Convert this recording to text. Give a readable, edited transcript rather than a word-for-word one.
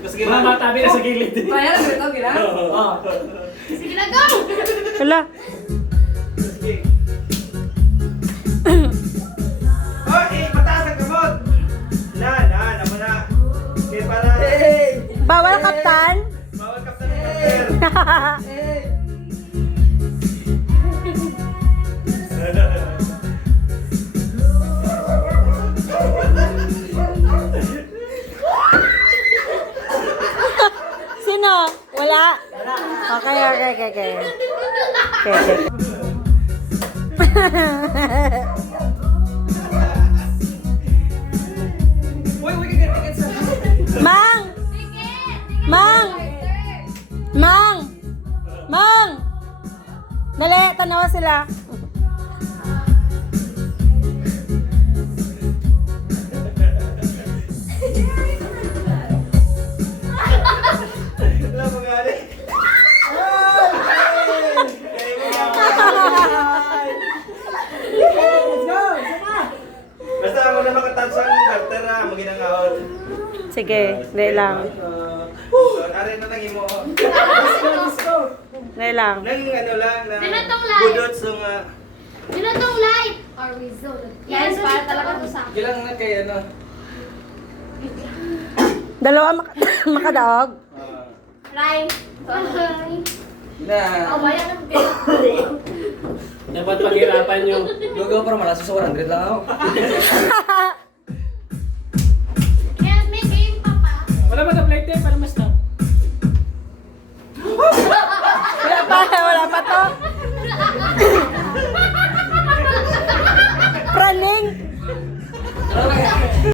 Mga matabi na sa gilid. Kaya na ito, gila? Oo. Sige na, go! Hala. Oh, mataas ang kamot! Naman na. Okay, para... Bawal kaptan. Bawal kaptan ng kapter. Sino? Wala? Okay. Okay. Uy, ticket sa... Mang! Mang! Mang! Mang! Dali, tanawa sila. Wala mo gani. Basta ako na makatouch ang carter ha, maginang ahon. Sige, hindi lang. So, aray na lang imo. Hindi lang. Nang ano lang, na Pinatong light. budot sa nga. Binatong light! Or result. Yes, para talaga to sa akin. Gilang na kay ano. Dalawa makadaog. Rai. Na. Oh, bayan ng Dapat paghirapan nyo. Lugaw para malaso sa 100 lang ako.